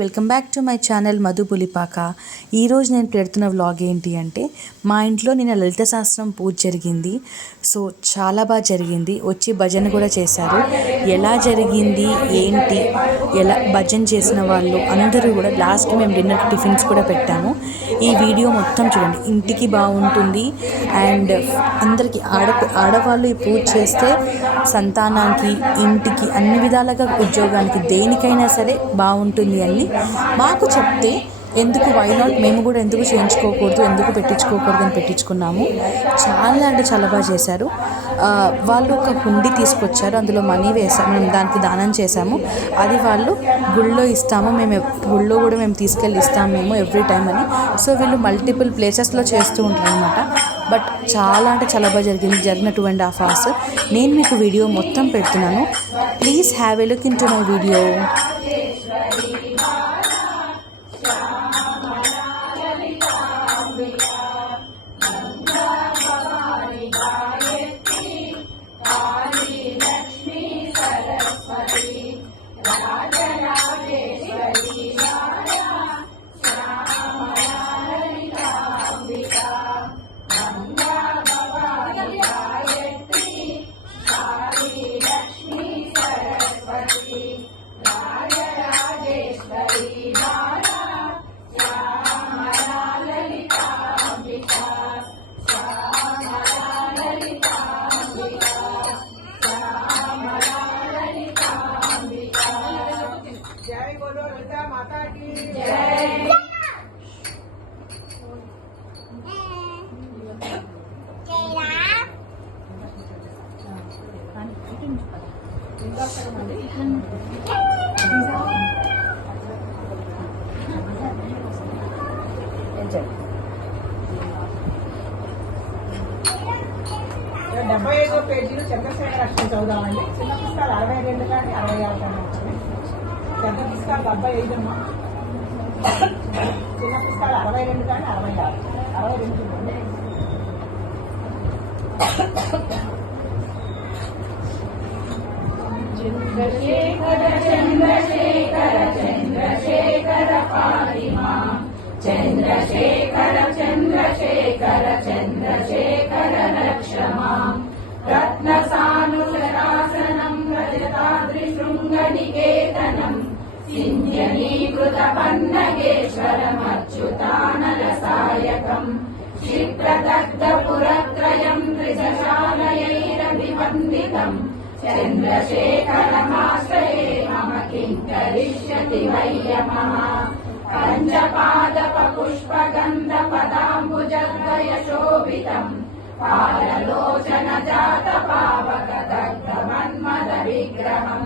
Welcome back to my channel Madhu Pulipaka. ఈరోజు నేను పెడుతున్న వ్లాగ్ ఏంటి అంటే, మా ఇంట్లో నిన్న లలిత శాస్త్రం పూజ జరిగింది. సో చాలా బాగా జరిగింది. వచ్చి భజన కూడా చేశారు. ఎలా జరిగింది ఏంటి, ఎలా భజన చేసిన వాళ్ళు అందరూ కూడా లాస్ట్కి మేము డిన్నర్కి టిఫిన్స్ కూడా పెట్టాము. ఈ వీడియో మొత్తం చూడండి, ఇంటికి బాగుంటుంది. అండ్ అందరికీ ఆడవాళ్ళు ఈ పూజ చేస్తే సంతానానికి, ఇంటికి, అన్ని విధాలుగా, ఉద్యోగానికి, దేనికైనా సరే బాగుంటుంది అని మాకు చెప్తే ఎందుకు వై నాట్ మేము కూడా ఎందుకు చేయించుకోకూడదు, ఎందుకు పెట్టించుకోకూడదు అని పెట్టించుకున్నాము. చాలా అంటే చాలా బాగా చేశారు. వాళ్ళు ఒక హుండీ తీసుకొచ్చారు, అందులో మనీ వేసాము, మేము దానికి దానం చేశాము. అది వాళ్ళు గుళ్ళో ఇస్తాము, మేము గుళ్ళో కూడా మేము తీసుకెళ్ళి ఇస్తాము మేము ఎవ్రీ టైం అని. సో వీళ్ళు మల్టిపుల్ ప్లేసెస్లో చేస్తూ ఉంటారు అనమాట. బట్ చాలా అంటే చాలా బాగా జరిగిన 2.5 hours నేను మీకు వీడియో మొత్తం పెడుతున్నాను. Please have a look in to my video. పేజీలు చంద్రశేఖర అష్టం చదువుదామండి. చిన్న పుస్తకాలు 62 కానీ 66 కానీ ఉంటుంది. పెద్ద పుస్తకాలు 75 అమ్మా. చిన్న పుస్తకాలు 62 కానీ 66, 62 ఉంటుంది. చంద్రశేఖర చంద్రశేఖర చంద్రశేఖర పాలిమా, చంద్రశేఖర చంద్రశేఖర చంద్రశేఖర లక్ష్మా, రత్నసానుశరాసనం రజతాద్రిశృంగనికేతనం, సింధ్యనీకృతపన్నగేశ్వరమచ్యుతానలసాయకం, క్షిప్రదగ్ధపురత్రయం త్రిజశాలయైరభివందితం, చంద్రశేఖరమాశ్రయే మమ కిం కరిష్యతి వయ్యమః. పంచపాదపపుష్పగంధపదాంబుజద్వయశోభితం, పాలలోచన జాత పావక దగ్ధమన్మద విగ్రహం,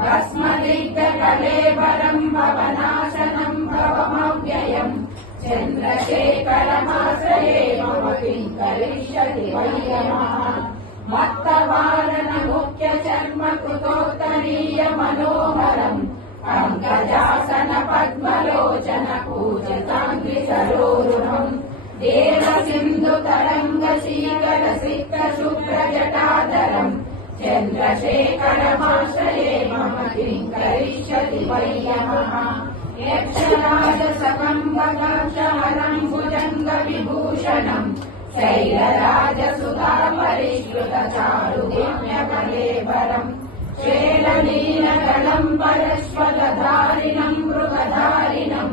భస్మదిగ్ధకళేబరం భవనాశనం భవమవ్యయం, చంద్రశేఖరమాశ్రయే మమ కిం కరిష్యతి వయ్యమః. మత్తవారణ ముఖ్య చర్మ కృతోత్తరీయ మనోహరం, పంకజాసన పద్మలోచన పూజితాంగి సరోరుహం, దేవ సింధు తరంగ శీకర సిక్త శుభ్ర జటాధరం, చంద్రశేఖరమాశ్రయే మమ కిం కరిష్యతి వయ్యమః. యక్షరాజ సకంబకాక్షహరం భుజంగ విభూషణం, శైలరాజ సుధా పరిష్కృత చారు దివ్యకళేబరం, శ్వేలలీలగళం పరశ్వతధారిణం మృగధారిణం,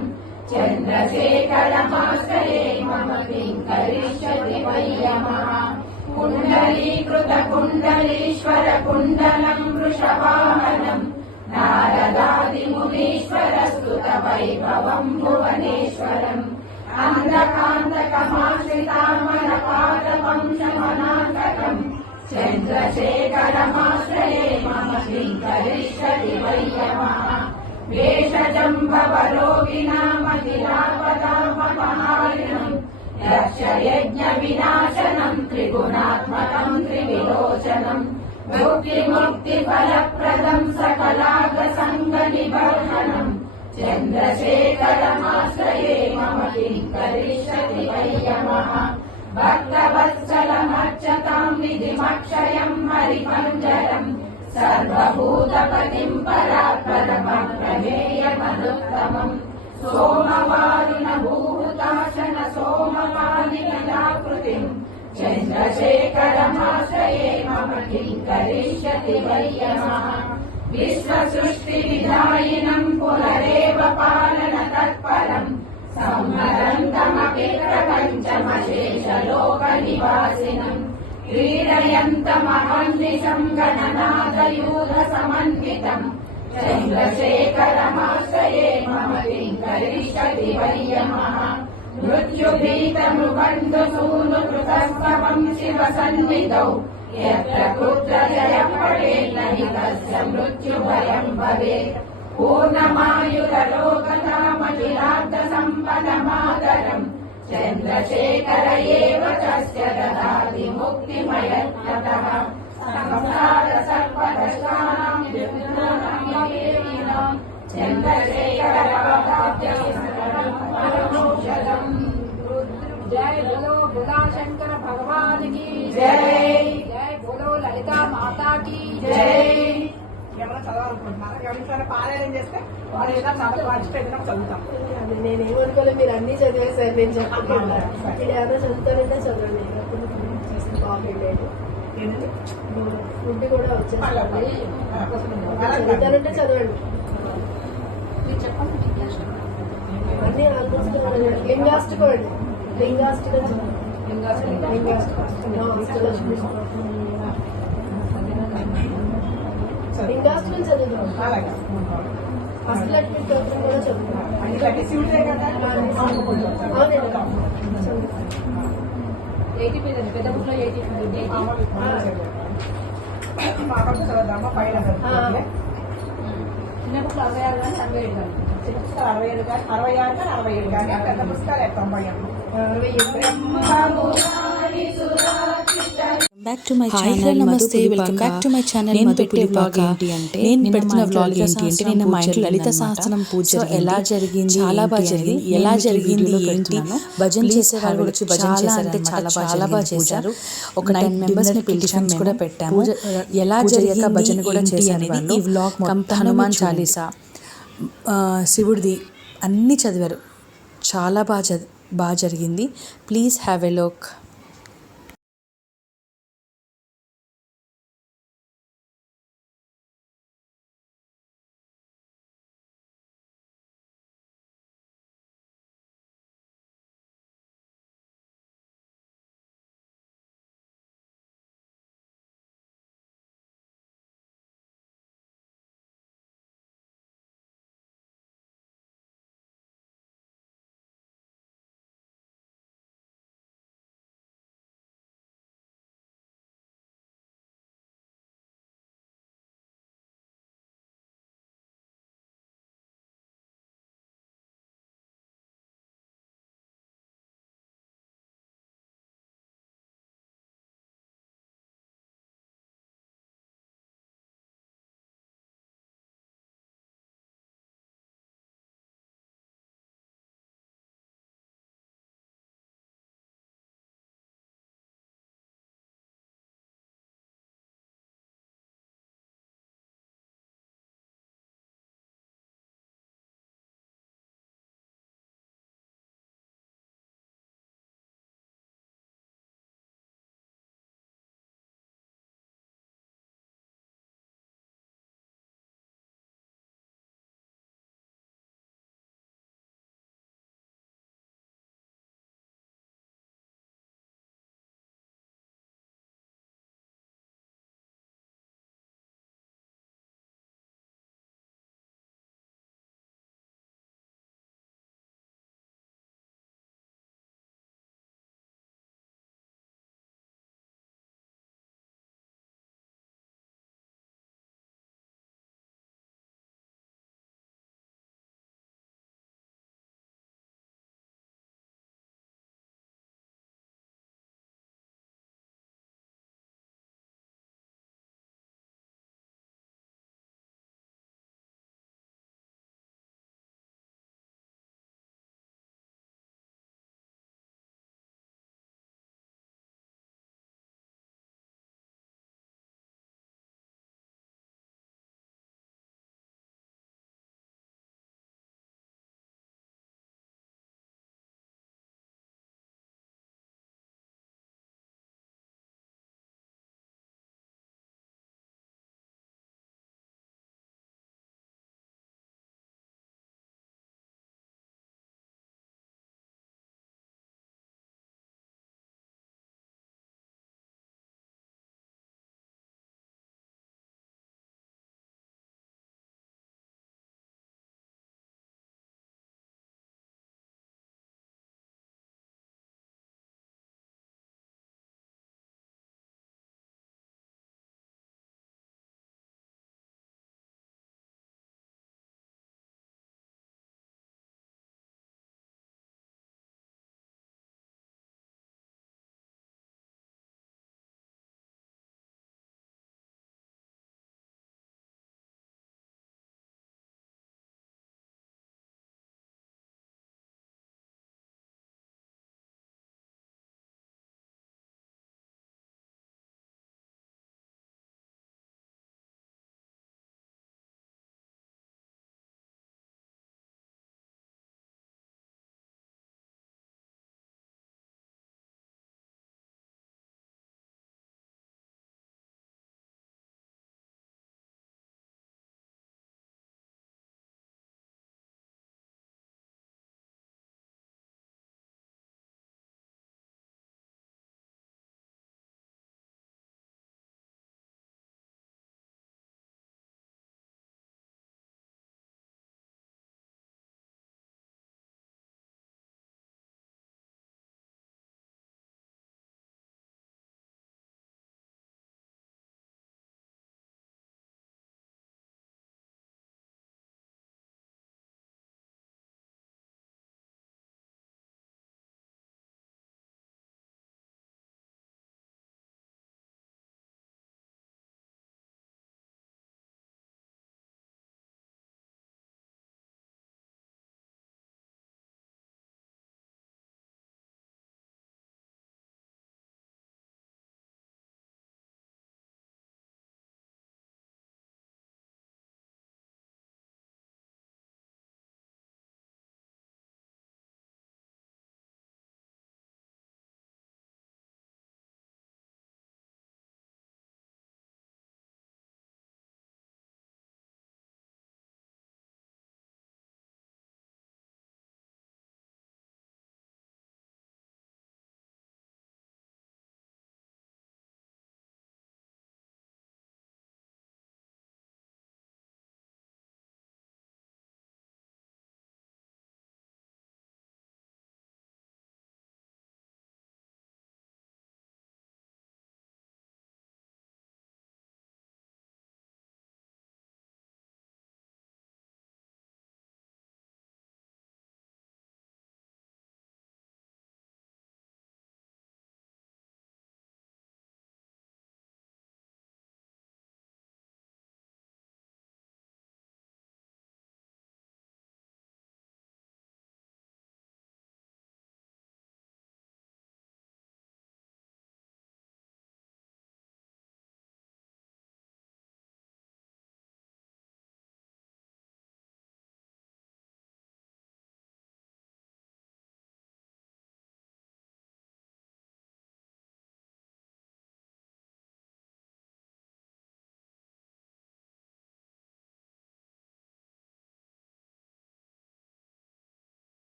చంద్రశేఖరమాశ్రయే మమ కిం కరిష్యతి వయ్యమః. కుండలీకృత కుండలీశ్వర కుండలం వృషవాహనం, నారదాదిమునీశ్వర స్తుత వైభవం భువనేశ్వరం, అంధకాంతకమాశ్రితామర పాదవంశమనాకటం, చంద్రశేఖరమాశ్రయే మమ కిం కరిష్యతి వయ్యమః. వేషజం భవరోగిణామఖిలాపదాపహారిణం, యక్షయజ్ఞ వినాశనం త్రిగుణాత్మకం త్రివిలోచనం, ముక్తి ఫలప్రదం సకలాగ సంగ నిబర్హణం, చంద్రశేఖరమాశ్రయే మమ కిం కరిష్యతి వయ్యమః. భక్తవత్సలమర్చతాం విధిమక్షయం హరిపంజరం, సర్వభూతపతిం పరాత్పరమం ప్రమేయమనుత్తమం సోమవారుణ భూహుతాశన సోమపానికలాకృతిం చంద్రశేఖరమాశ్రయే మమ కిం కరిష్యతి వై యమః విశ్వసృష్టివిధాయినం పునరేవ పాలన తత్పరం సంహరంతమపి ప్రపంచమశేషలోకనివాసినం క్రీడయంతమహర్నిశం గణనాథయూధ సమన్వితం చంద్రశేఖరమాశ్రయే మమ కిం కరిష్యతి వై యమః మృత్యుభీతమృబంధుసూనుకృతస్తవం శివసన్నిధౌ యత్ర కుత్రజయం పఠేన్న हि तस्य మృత్యుభయం భవేత్ పూర్ణమాయురలోకతామఖిలార్థసంపదమాతరం చంద్రశేఖర ఏవ తస్య దదాతి ముక్తిమయత్నతః సంసార సర్వదశానాం విముక్తానాం చంద్రశేఖర పరమౌషధం जय बोलो भोला शंकर भगवान की जय जय बोलो ललिता माता की जय ఎవరైనా చదవాలనుకుంటున్నారా ఎవరికైనా పారాయణం చేస్తే వాళ్ళు ఏదైనా చదువు మర్చిపోయినా చదువుతాం నేను ఏమనుకోలేదు, మీరు అన్ని చదివేశారు. నేను చెప్పుకున్నా ఇది ఎవరో చదువుతారంటే చదవండి. బాగుండేది ఫుడ్ కూడా వచ్చేస్తుంది. చదువుతారంటే చదవండి. అన్ని ఆల్మోస్ట్ లింగాష్టకోండి. లింగాష్టకం చదవండి. లింగాష్టకం చదువుతాం. అలాగే అష్టలక్ష్మి స్తోత్రం కూడా చదువుతాం. అందుకంటే శివుడే కదా అవునండి. మాకు చదువుదామా పైన చిన్న బుక్ 66 కానీ 67 కానీ చిన్న పుస్తకాలు 67 కానీ 66 కానీ 67 కానీ పెద్ద పుస్తకాలు 90 బ్యాక్ టు మై ఛానల్ నమస్తే welcome back to my channel నేను పెట్టే వ్లాగ్ ఏంటి అంటే నేను పెడుతున్న వ్లాగ్ ఏంటి అంటే నేను మా ఇంట్లో లలిత సహస్రం పూజ ఎలా జరిగింది చాలా బాగా జరిగింది ఎలా జరిగింది ఏంటి భజన చేసే వాళ్ళు కూడా వచ్చి భజన చేశారు అంటే చాలా బాగా చేశారు ఒక 9 మెంబర్స్ ని పిలిచాము కూడా పెట్టాము ఎలా జరిగాక భజన కూడా చేశారు ఈ వ్లాగ్ మొత్తం హనుమాన్ చాలీసా శివుడిది అన్నీ చదివారు చాలా బాగా జరిగింది ప్లీజ్ హ్యావ్ ఎ లుక్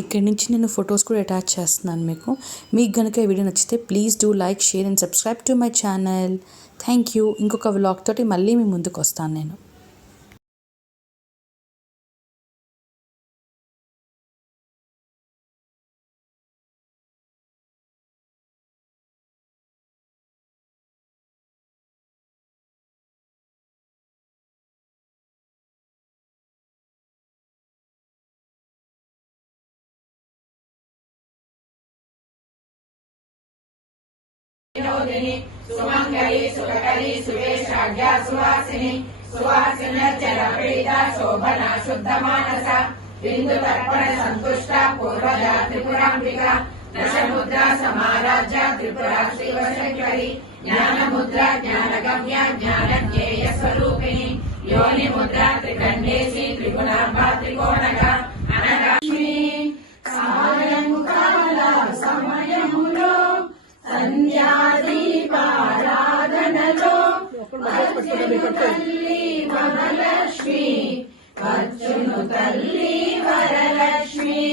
ఇక్కడి నుంచి నేను ఫొటోస్ కూడా అటాచ్ చేస్తున్నాను మీకు కనుక ఈ వీడియో నచ్చితే please do like, share and subscribe to my channel. Thank you. ఇంకొక వ్లాగ్ తోటి మళ్ళీ మీ ముందుకు వస్తాను నేను. వినోదిని సుమంగళి సుఖకరి సువేశాఢ్య సువాసిని సువాసినర్జన ప్రీత శోభన శుద్ధ మానస బిందు తర్పణ సంతుష్ట పూర్వజ త్రిపురాంబిక దశముద్ర సమారాజ్య త్రిపుర శివశంకరి జ్ఞానముద్ర జ్ఞానగమ్య జ్ఞానజ్ఞేయ స్వరూపిణి యోని ముద్ర త్రికండేసి త్రిగుణాంబ త్రికోణగ అనగాష్మి సాయంకాల సమయములో సంధ్యాదీపారాధనలో తల్లి మహాలక్ష్మి వచ్చును తల్లి వరలక్ష్మి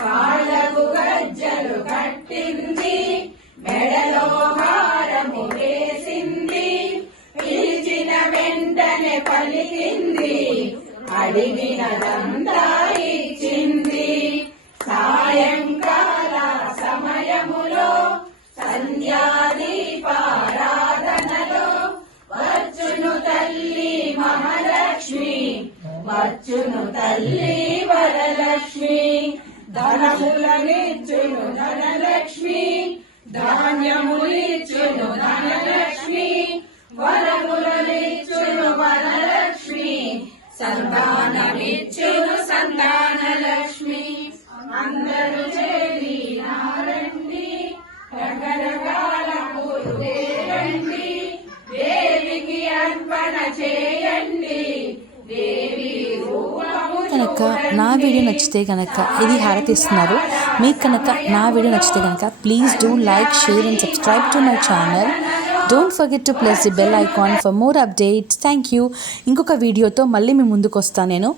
కాళ్ళకు గజ్జలు కట్టింది మెడలో హారము వేసింది పిలిచిన వెంటనే పలికింది అడిగినదంతా ఇచ్చింది సాయంకాల సమయములో సంధ్యాదీపారాధనలో వచ్చును తల్లి మహాలక్ష్మి వచ్చును తల్లి వరలక్ష్మి ధనములనిచ్చును ధనలక్ష్మి ధాన్యములిచ్చును ధనలక్ష్మి వరములనిచ్చును వరలక్ష్మి సంతానమిచ్చును సంతానలక్ష్మి అందరూ చేరి నారండి రకరకాల పూలు తేరండి దేవికి అర్పణ చేయండి దేవి రూపము కనుక నా వీడియో నచ్చితే కనుక ఇది హారతి ఇస్తున్నారు. మీకు కనుక నా వీడియో నచ్చితే కనుక please do like, share and subscribe to my channel. Don't forget to press the bell icon for more updates. Thank you. ఇంకొక వీడియోతో మళ్ళీ మీ ముందుకు వస్తాను నేను.